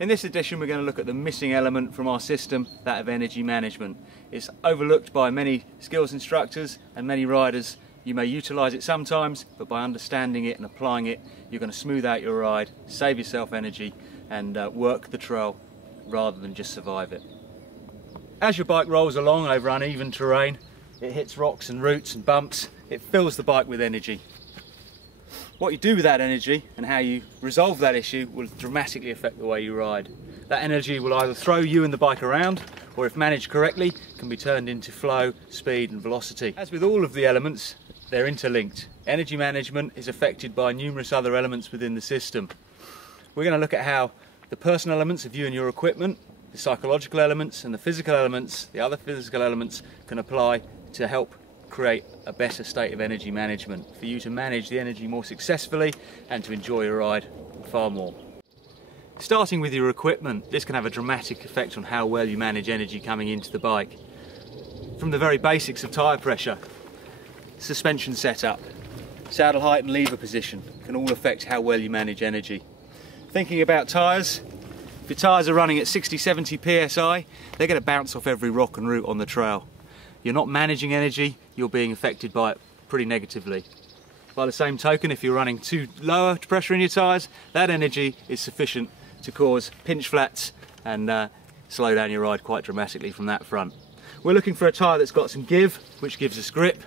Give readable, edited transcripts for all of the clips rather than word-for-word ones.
In this edition we're going to look at the missing element from our system, that of energy management. It's overlooked by many skills instructors and many riders. You may utilise it sometimes, but by understanding it and applying it, you're going to smooth out your ride, save yourself energy and work the trail rather than just survive it. As your bike rolls along over uneven terrain, it hits rocks and roots and bumps, it fills the bike with energy. What you do with that energy and how you resolve that issue will dramatically affect the way you ride. That energy will either throw you and the bike around, or if managed correctly, can be turned into flow, speed and velocity. As with all of the elements, they're interlinked. Energy management is affected by numerous other elements within the system. We're going to look at how the personal elements of you and your equipment, the psychological elements and the physical elements, the other physical elements, can apply to help create a better state of energy management for you to manage the energy more successfully and to enjoy your ride far more. Starting with your equipment, this can have a dramatic effect on how well you manage energy coming into the bike. From the very basics of tyre pressure, suspension setup, saddle height and lever position can all affect how well you manage energy. Thinking about tyres, if your tyres are running at 60-70 psi, they're going to bounce off every rock and root on the trail. You're not managing energy, you're being affected by it pretty negatively. By the same token, if you're running too lower pressure in your tyres, that energy is sufficient to cause pinch flats and slow down your ride quite dramatically from that front. We're looking for a tyre that's got some give, which gives us grip,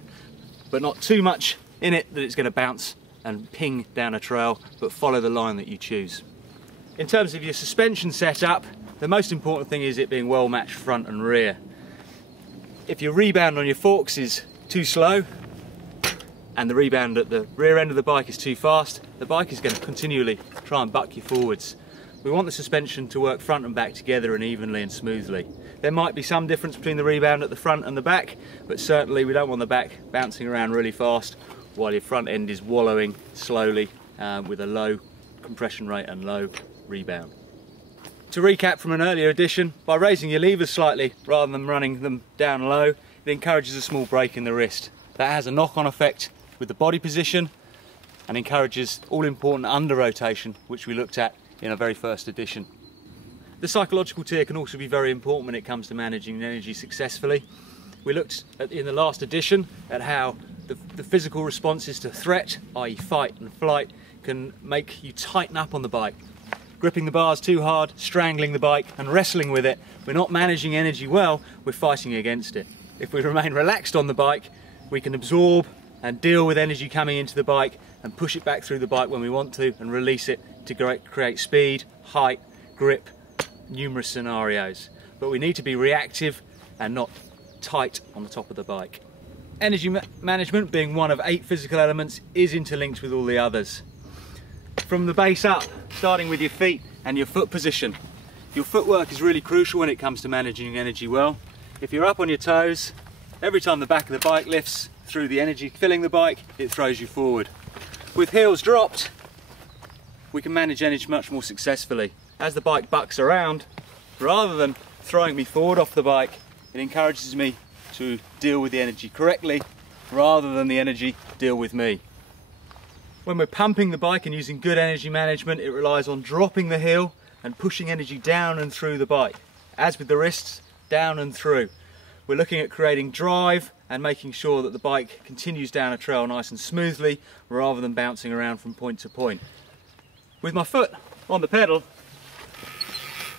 but not too much in it that it's going to bounce and ping down a trail, but follow the line that you choose. In terms of your suspension setup, the most important thing is it being well matched front and rear. If your rebound on your forks is too slow and the rebound at the rear end of the bike is too fast, the bike is going to continually try and buck you forwards. We want the suspension to work front and back together and evenly and smoothly. There might be some difference between the rebound at the front and the back, but certainly we don't want the back bouncing around really fast while your front end is wallowing slowly with a low compression rate and low rebound. To recap from an earlier edition, by raising your levers slightly rather than running them down low, it encourages a small break in the wrist. That has a knock-on effect with the body position and encourages all-important under-rotation, which we looked at in our very first edition. The psychological tier can also be very important when it comes to managing energy successfully. We looked at, in the last edition, at how the physical responses to threat, i.e. fight and flight, can make you tighten up on the bike. Gripping the bars too hard, strangling the bike and wrestling with it, we're not managing energy well, we're fighting against it. If we remain relaxed on the bike, we can absorb and deal with energy coming into the bike and push it back through the bike when we want to and release it to create speed, height, grip, numerous scenarios. But we need to be reactive and not tight on the top of the bike. Energy management, being one of 8 physical elements, is interlinked with all the others. From the base up, starting with your feet and your foot position. Your footwork is really crucial when it comes to managing energy well. If you're up on your toes, every time the back of the bike lifts through the energy filling the bike, it throws you forward. With heels dropped, we can manage energy much more successfully. As the bike bucks around, rather than throwing me forward off the bike, it encourages me to deal with the energy correctly, rather than the energy deal with me. When we're pumping the bike and using good energy management, it relies on dropping the heel and pushing energy down and through the bike. As with the wrists, down and through. We're looking at creating drive and making sure that the bike continues down a trail nice and smoothly rather than bouncing around from point to point. With my foot on the pedal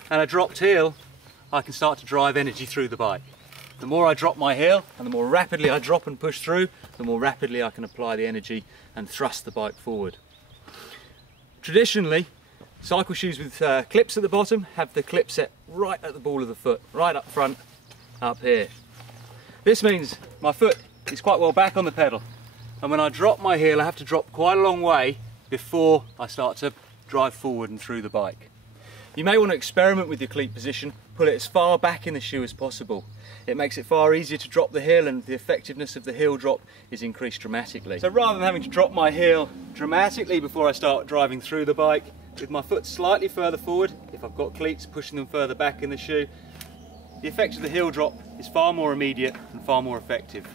and a dropped heel, I can start to drive energy through the bike. The more I drop my heel and the more rapidly I drop and push through, the more rapidly I can apply the energy and thrust the bike forward. Traditionally, cycle shoes with clips at the bottom have the clip set right at the ball of the foot, right up front, up here. This means my foot is quite well back on the pedal, and when I drop my heel I have to drop quite a long way before I start to drive forward and through the bike. You may want to experiment with your cleat position, pull it as far back in the shoe as possible. It makes it far easier to drop the heel and the effectiveness of the heel drop is increased dramatically. So rather than having to drop my heel dramatically before I start driving through the bike, with my foot slightly further forward, if I've got cleats pushing them further back in the shoe, the effect of the heel drop is far more immediate and far more effective.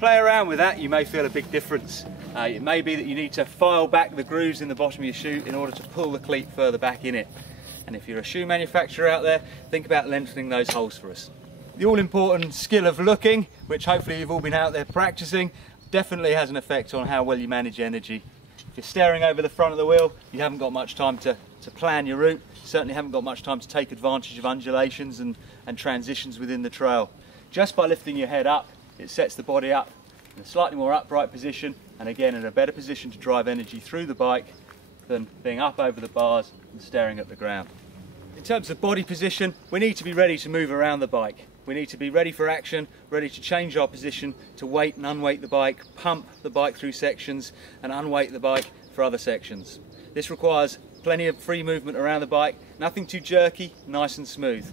Play around with that, you may feel a big difference. It may be that you need to file back the grooves in the bottom of your shoe in order to pull the cleat further back in it. And if you're a shoe manufacturer out there, think about lengthening those holes for us. The all-important skill of looking, which hopefully you've all been out there practicing, definitely has an effect on how well you manage energy. If you're staring over the front of the wheel, you haven't got much time to plan your route. You certainly haven't got much time to take advantage of undulations and transitions within the trail. Just by lifting your head up, it sets the body up in a slightly more upright position, and again in a better position to drive energy through the bike than being up over the bars and staring at the ground. In terms of body position, we need to be ready to move around the bike. We need to be ready for action, ready to change our position, to weight and unweight the bike, pump the bike through sections and unweight the bike for other sections. This requires plenty of free movement around the bike, nothing too jerky, nice and smooth.